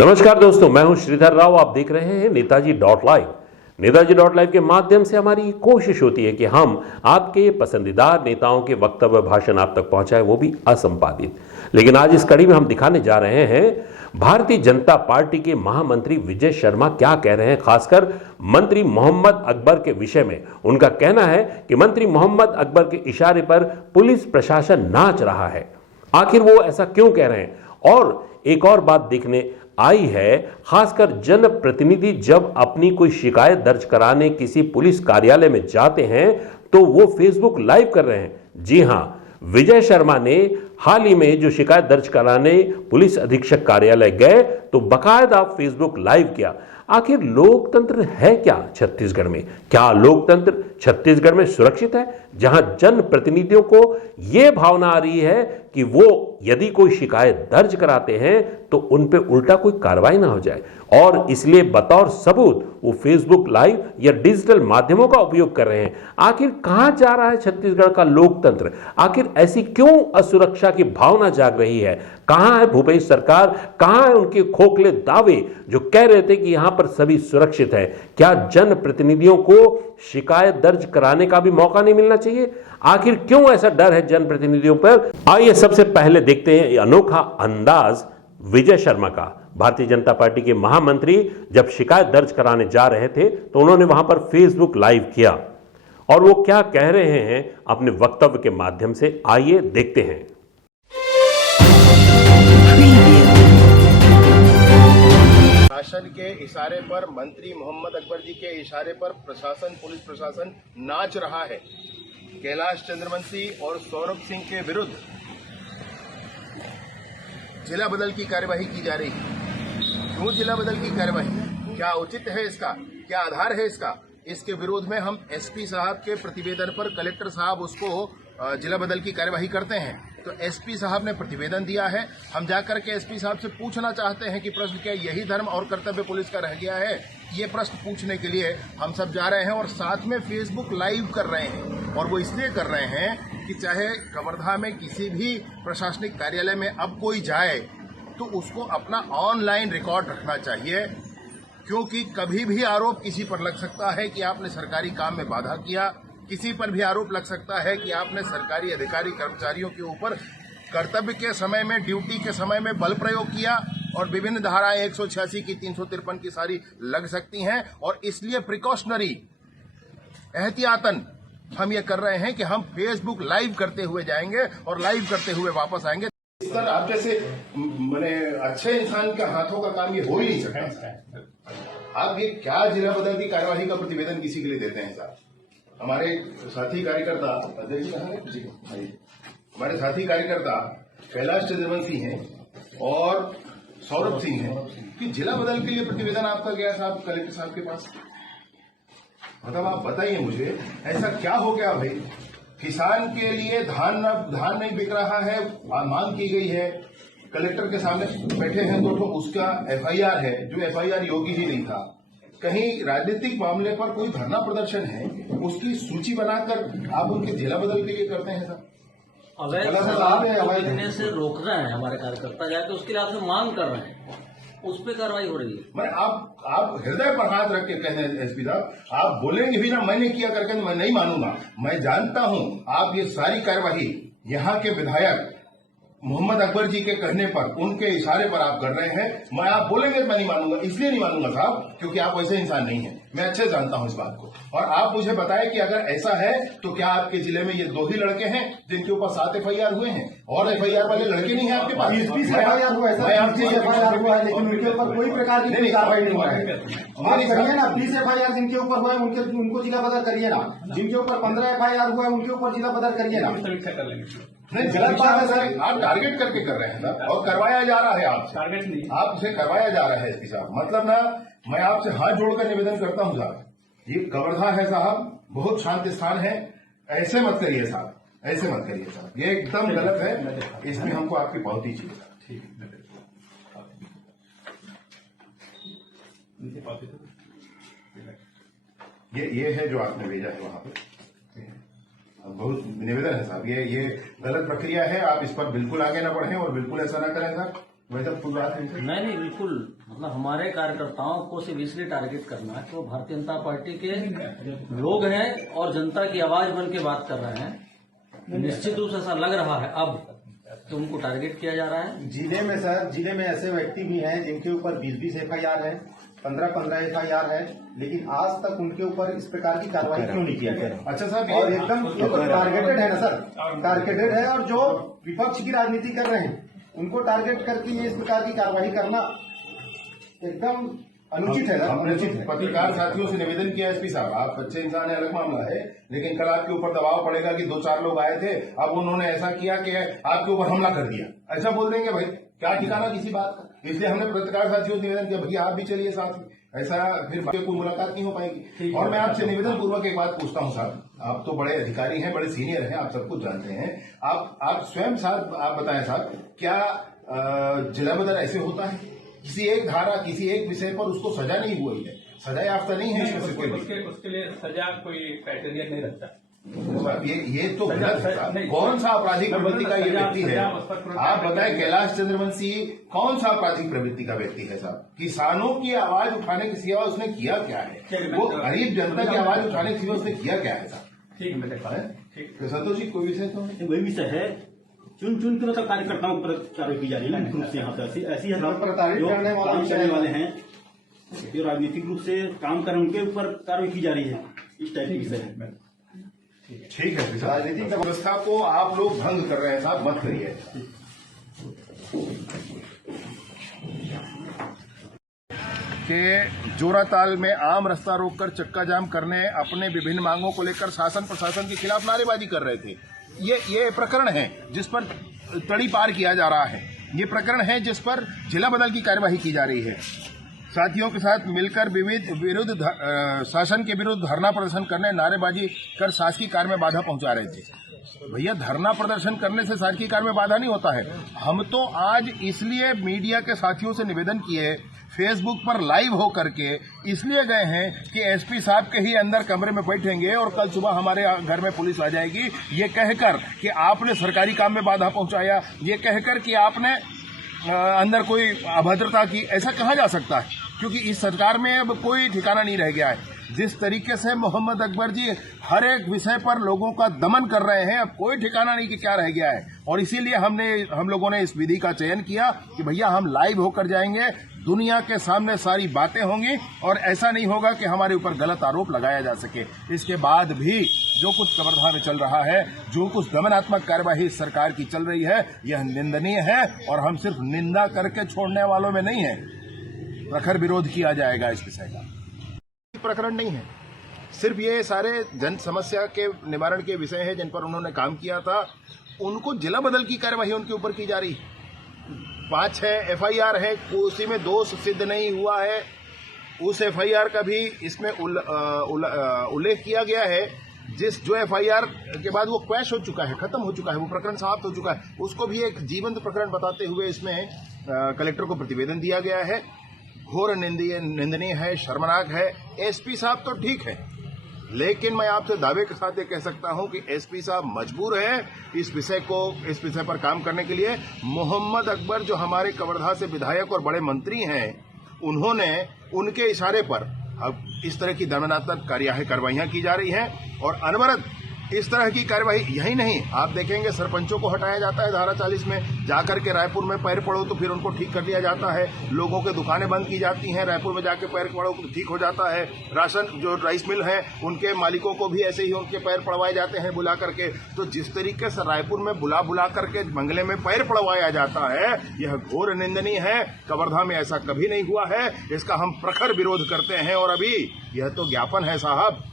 नमस्कार दोस्तों, मैं हूं श्रीधर राव। आप देख रहे हैं Netaji dot live. Netaji dot live के माध्यम से हमारी कोशिश होती है कि हम आपके पसंदीदा नेताओं के वक्तव्य भाषण आप तक पहुंचाएं, वो भी असंपादित। लेकिन आज इस कड़ी में हम दिखाने जा रहे हैं भारतीय जनता पार्टी के महामंत्री विजय शर्मा क्या कह रहे हैं, खासकर मंत्री मोहम्मद अकबर के विषय में। उनका कहना है कि मंत्री मोहम्मद अकबर के इशारे पर पुलिस प्रशासन नाच रहा है। आखिर वो ऐसा क्यों कह रहे हैं? और एक और बात देखने आई है, खासकर जनप्रतिनिधि जब अपनी कोई शिकायत दर्ज कराने किसी पुलिस कार्यालय में जाते हैं तो वो फेसबुक लाइव कर रहे हैं। जी हां, विजय शर्मा ने हाल ही में जो शिकायत दर्ज कराने पुलिस अधीक्षक कार्यालय गए तो बकायदा फेसबुक लाइव किया। आखिर लोकतंत्र है क्या छत्तीसगढ़ में? क्या लोकतंत्र छत्तीसगढ़ में सुरक्षित है, जहां जनप्रतिनिधियों को यह भावना आ रही है कि वो यदि कोई शिकायत दर्ज कराते हैं तो उन पे उल्टा कोई कार्रवाई ना हो जाए, और इसलिए बतौर सबूत वो फेसबुक लाइव या डिजिटल माध्यमों का उपयोग कर रहे हैं। आखिर कहां जा रहा है छत्तीसगढ़ का लोकतंत्र? आखिर ऐसी क्यों असुरक्षा की भावना जाग रही है? कहां है भूपेश सरकार? कहां है उनके खोखले दावे जो कह रहे थे कि यहां पर सभी सुरक्षित है? क्या जनप्रतिनिधियों को शिकायत दर्ज कराने का भी मौका नहीं मिलना चाहिए? आखिर क्यों ऐसा डर है जनप्रतिनिधियों पर? आइए सबसे पहले देखते हैं अनोखा अंदाज विजय शर्मा का। भारतीय जनता पार्टी के महामंत्री जब शिकायत दर्ज कराने जा रहे थे तो उन्होंने वहां पर फेसबुक लाइव किया, और वो क्या कह रहे हैं अपने वक्तव्य के माध्यम से, आइए देखते हैं। शासन के इशारे पर, मंत्री मोहम्मद अकबर जी के इशारे पर प्रशासन, पुलिस प्रशासन नाच रहा है। कैलाश चंद्रवंशी और सौरभ सिंह के विरुद्ध जिला बदल की कार्यवाही की जा रही है। क्यों जिला बदल की कार्यवाही? क्या उचित है इसका? क्या आधार है इसका? इसके विरोध में हम एसपी साहब के प्रतिवेदन पर कलेक्टर साहब उसको जिला बदल की कार्यवाही करते हैं। तो एसपी साहब ने प्रतिवेदन दिया है। हम जाकर के एसपी साहब से पूछना चाहते हैं कि प्रश्न क्या यही धर्म और कर्तव्य पुलिस का रह गया है? ये प्रश्न पूछने के लिए हम सब जा रहे हैं, और साथ में फेसबुक लाइव कर रहे हैं। और वो इसलिए कर रहे हैं कि चाहे कवर्धा में किसी भी प्रशासनिक कार्यालय में अब कोई जाए तो उसको अपना ऑनलाइन रिकॉर्ड रखना चाहिए, क्योंकि कभी भी आरोप किसी पर लग सकता है कि आपने सरकारी काम में बाधा किया। किसी पर भी आरोप लग सकता है कि आपने सरकारी अधिकारी कर्मचारियों के ऊपर कर्तव्य के समय में, ड्यूटी के समय में बल प्रयोग किया, और विभिन्न धाराएं 186 की, 353 की सारी लग सकती हैं। और इसलिए प्रिकॉशनरी, एहतियातन हम ये कर रहे हैं कि हम फेसबुक लाइव करते हुए जाएंगे और लाइव करते हुए वापस आएंगे। सर, आप जैसे मैंने अच्छे इंसान के हाथों का काम ये हो ही नहीं सकता। आप ये क्या जिला बदल की कार्यवाही का प्रतिवेदन किसी के लिए देते हैं साहब? हमारे साथी कार्यकर्ता, अध्यक्ष जी कहाँ हैं? जी हमारे साथी कार्यकर्ता कैलाश चंद्रवंशी हैं और सौरभ सिंह हैं कि जिला बदल के लिए प्रतिवेदन आपका गया साहब कलेक्टर साहब के पास। मतलब आप बताइए मुझे, ऐसा क्या हो गया भाई? किसान के लिए धान नहीं बिक रहा है, मांग की गई है, कलेक्टर के सामने बैठे हैं तो उसका एफआईआर है, जो एफआईआर योगी जी नहीं था। कहीं राजनीतिक मामले पर कोई धरना प्रदर्शन है, उसकी सूची बनाकर आप उनके जिला बदल के लिए करते हैं सर? अवैध देने से रोक रहे हैं हमारे कार्यकर्ता, जाके उसके लिए आपसे मांग कर रहे हैं, उस पर कार्रवाई हो रही है। मैं आप हृदय पर हाथ रख के कहते हैं एसपी साहब, आप बोलेंगे भी ना मैंने किया करके, मैं नहीं मानूंगा। मैं जानता हूं आप ये सारी कार्यवाही यहाँ के विधायक मोहम्मद अकबर जी के कहने पर, उनके इशारे पर आप कर रहे हैं। मैं आप बोलेंगे तो मैं नहीं मानूंगा। इसलिए नहीं मानूंगा साहब क्योंकि आप वैसे इंसान नहीं हैं, मैं अच्छे जानता हूं इस बात को। और आप मुझे बताएं कि अगर ऐसा है तो क्या आपके जिले में ये 2 ही लड़के हैं जिनके ऊपर 7 एफआईआर हुए हैं? और एफआईआर वाले लड़के नहीं है आपके पास? 20 एफआईआर हुआ है सर, 20 एफआईआर हुआ है, लेकिन उनके ऊपर कोई प्रकार की कार्रवाई नहीं हुआ है। हमारी करिए ना, 20 एफआईआर जिनके ऊपर हुआ है उनको जिला बदल करिए ना। जिनके ऊपर 15 एफआईआर हुआ है उनके ऊपर जिला बदल करिए ना। समीक्षा कर लेंगे। नहीं, गलत बात है सर। आप टारगेट करके कर रहे हैं ना, और करवाया जा रहा है आपसे। टारगेट नहीं, आपसे करवाया जा रहा है एसपी साहब। मतलब ना, मैं आपसे हाथ जोड़कर निवेदन करता हूं साहब, ये कवर्धा है साहब, बहुत शांत स्थान है, ऐसे मत करिए साहब, ऐसे मत करिए साहब, ये एकदम गलत है। इसमें हमको आपकी बहुत ही चाहिए साहब। ठीक है, ये है जो आपने भेजा है वहां पे। बहुत निवेदन है साहब, ये गलत प्रक्रिया है। आप इस पर बिल्कुल आगे न बढ़ें और बिल्कुल ऐसा ना करें साहब। वैसे पूरी बात है। नहीं बिल्कुल मतलब हमारे कार्यकर्ताओं को सिर्फ इसलिए टारगेट करना है कि वो भारतीय जनता पार्टी के लोग हैं और जनता की आवाज बन के बात कर रहे हैं। निश्चित रूप से ऐसा लग रहा है अब कि उनको टारगेट किया जा रहा है। जिले में सर, जिले में ऐसे व्यक्ति भी हैं जिनके ऊपर 20-20 FIR है, 15-15 FIR है, लेकिन आज तक उनके ऊपर इस प्रकार की कार्रवाई क्यों नहीं किया गया? अच्छा साहब, और एकदम ये तो टारगेटेड है ना सर, टारगेटेड है। और जो विपक्ष की राजनीति कर रहे हैं उनको टारगेट करके ये इस प्रकार की कार्रवाई करना एकदम अनुचित है। अनुचित है। पत्रकार साथियों से निवेदन किया एसपी साहब, आप अच्छे इंसान है, अलग मामला है, लेकिन कल आपके ऊपर दबाव पड़ेगा कि 2-4 लोग आए थे, अब उन्होंने ऐसा किया कि आपके ऊपर हमला कर दिया, ऐसा बोल देंगे भाई, क्या ठिकाना किसी बात का। इसलिए हमने पत्रकार साथियों से निवेदन किया, भैया आप भी चलिए साथ में, ऐसा फिर कोई मुलाकात नहीं हो पाएगी। और मैं आपसे निवेदन पूर्वक एक बात पूछता हूँ साहब, आप तो बड़े अधिकारी हैं, बड़े सीनियर हैं, आप सब कुछ जानते हैं, आप स्वयं साहब आप बताएं साहब, क्या जिला बदल ऐसे होता है? किसी एक धारा, किसी एक विषय पर उसको सजा नहीं हुई है, सजा याफ्ता नहीं है, उसके लिए सजा कोई क्राइटेरिया नहीं रहता। ये तो गलत है। कौन सा आपराधिक प्रवृत्ति का ये व्यक्ति है? आप बताएं, कैलाश चंद्रवंशी कौन सा आपराधिक प्रवृत्ति का व्यक्ति है साहब? किसानों की आवाज उठाने की सिवा उसने किया क्या है? वो गरीब जनता की आवाज उठाने की सिवा उसने किया क्या है साहब? ठीक है, ठीक। संतोष जी, कोई विषय तो नहीं? वही विषय है, चुन के मतलब कार्यकर्ताओं पर कार्रवाई की जा रही है ना, यहाँ पे ऐसी है प्रताड़ित करने वाले हैं, जो राजनीतिक रूप से काम कर उनके ऊपर कार्रवाई की जा रही है, इस टाइप की विषय है। ठीक है, राजनीतिक व्यवस्था को आप लोग भंग कर रहे हैं साहब, मत करिए। कि जोराताल में आम रास्ता रोककर चक्का जाम करने, अपने विभिन्न मांगों को लेकर शासन प्रशासन के खिलाफ नारेबाजी कर रहे थे। ये प्रकरण है जिस पर तड़ी पार किया जा रहा है, ये प्रकरण है जिस पर जिला बदल की कार्यवाही की जा रही है। साथियों के साथ मिलकर विरुद्ध शासन के विरुद्ध धरना प्रदर्शन करने, नारेबाजी कर शासकीय कार्य में बाधा पहुंचा रहे थे। भैया, धरना प्रदर्शन करने से शासकीय कार्य में बाधा नहीं होता है। हम तो आज इसलिए मीडिया के साथियों से निवेदन किए, फेसबुक पर लाइव हो करके इसलिए गए हैं कि एसपी साहब के ही अंदर कमरे में बैठेंगे और कल सुबह हमारे घर में पुलिस आ जाएगी, ये कहकर कि आपने सरकारी काम में बाधा पहुंचाया, ये कहकर कि आपने अंदर कोई अभद्रता की, ऐसा कहा जा सकता है? क्योंकि इस सरकार में अब कोई ठिकाना नहीं रह गया है। जिस तरीके से मोहम्मद अकबर जी हर एक विषय पर लोगों का दमन कर रहे हैं, अब कोई ठिकाना नहीं कि क्या रह गया है। और इसीलिए हम लोगों ने इस विधि का चयन किया कि भैया हम लाइव होकर जाएंगे, दुनिया के सामने सारी बातें होंगी और ऐसा नहीं होगा कि हमारे ऊपर गलत आरोप लगाया जा सके। इसके बाद भी जो कुछ कवर्धा में चल रहा है, जो कुछ दमनात्मक कार्यवाही सरकार की चल रही है, यह निंदनीय है और हम सिर्फ निंदा करके छोड़ने वालों में नहीं है, प्रखर विरोध किया जाएगा इस विषय का। प्रकरण नहीं है, सिर्फ ये सारे जन समस्या के निवारण के विषय हैं जिन पर उन्होंने काम किया था, उनको जिला बदल की कार्यवाही उनके ऊपर की जा रही है। 5-6 FIR है, उसी में दोष सिद्ध नहीं हुआ है। उस FIR का भी इसमें उल्लेख किया गया है, जो FIR के बाद वो क्वैश हो चुका है, खत्म हो चुका है, वो प्रकरण समाप्त हो चुका है, उसको भी एक जीवंत प्रकरण बताते हुए इसमें कलेक्टर को प्रतिवेदन दिया गया है। घोर निंदनीय है, शर्मनाक है। एसपी साहब तो ठीक है, लेकिन मैं आपसे दावे के साथ ये कह सकता हूं कि एसपी साहब मजबूर हैं इस विषय पर काम करने के लिए। मोहम्मद अकबर जो हमारे कवर्धा से विधायक और बड़े मंत्री हैं, उन्होंने उनके इशारे पर अब इस तरह की दमनात्मक कार्रवाइयां की जा रही हैं और अनवरत इस तरह की कार्यवाही। यही नहीं, आप देखेंगे सरपंचों को हटाया जाता है धारा 40 में, जाकर के रायपुर में पैर पड़ो तो फिर उनको ठीक कर दिया जाता है। लोगों के दुकानें बंद की जाती हैं, रायपुर में जाके पैर पड़ो तो ठीक हो जाता है। जो राइस मिल है उनके मालिकों को भी ऐसे ही उनके पैर पड़वाए जाते हैं बुला करके। तो जिस तरीके से रायपुर में बुला करके बंगले में पैर पड़वाया जाता है, यह घोर निंदनीय है। कवर्धा में ऐसा कभी नहीं हुआ है, इसका हम प्रखर विरोध करते हैं। और अभी यह तो ज्ञापन है साहब,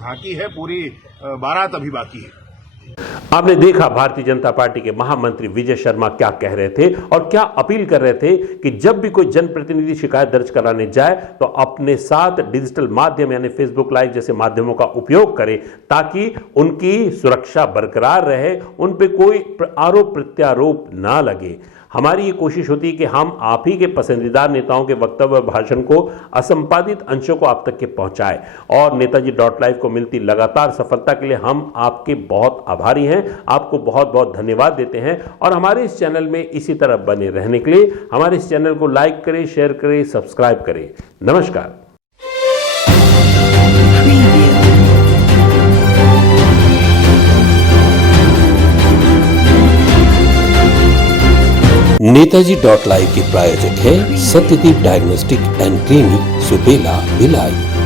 बाकी है, पूरी बारात अभी बाकी है। आपने देखा भारतीय जनता पार्टी के महामंत्री विजय शर्मा क्या कह रहे थे और क्या अपील कर रहे थे कि जब भी कोई जनप्रतिनिधि शिकायत दर्ज कराने जाए तो अपने साथ डिजिटल माध्यम यानी फेसबुक लाइव जैसे माध्यमों का उपयोग करे, ताकि उनकी सुरक्षा बरकरार रहे, उन पे कोई आरोप प्रत्यारोप ना लगे। हमारी ये कोशिश होती है कि हम आप ही के पसंदीदा नेताओं के वक्तव्य भाषण को असंपादित अंशों को आप तक के पहुंचाएं। और नेताजी .live को मिलती लगातार सफलता के लिए हम आपके बहुत आभारी हैं, आपको बहुत बहुत धन्यवाद देते हैं। और हमारे इस चैनल में इसी तरह बने रहने के लिए हमारे इस चैनल को लाइक करें, शेयर करें, सब्सक्राइब करें। नमस्कार। नेताजी .live के प्रायोजक है Satyadeep diagnostic and clinic, Supela, Bhilai.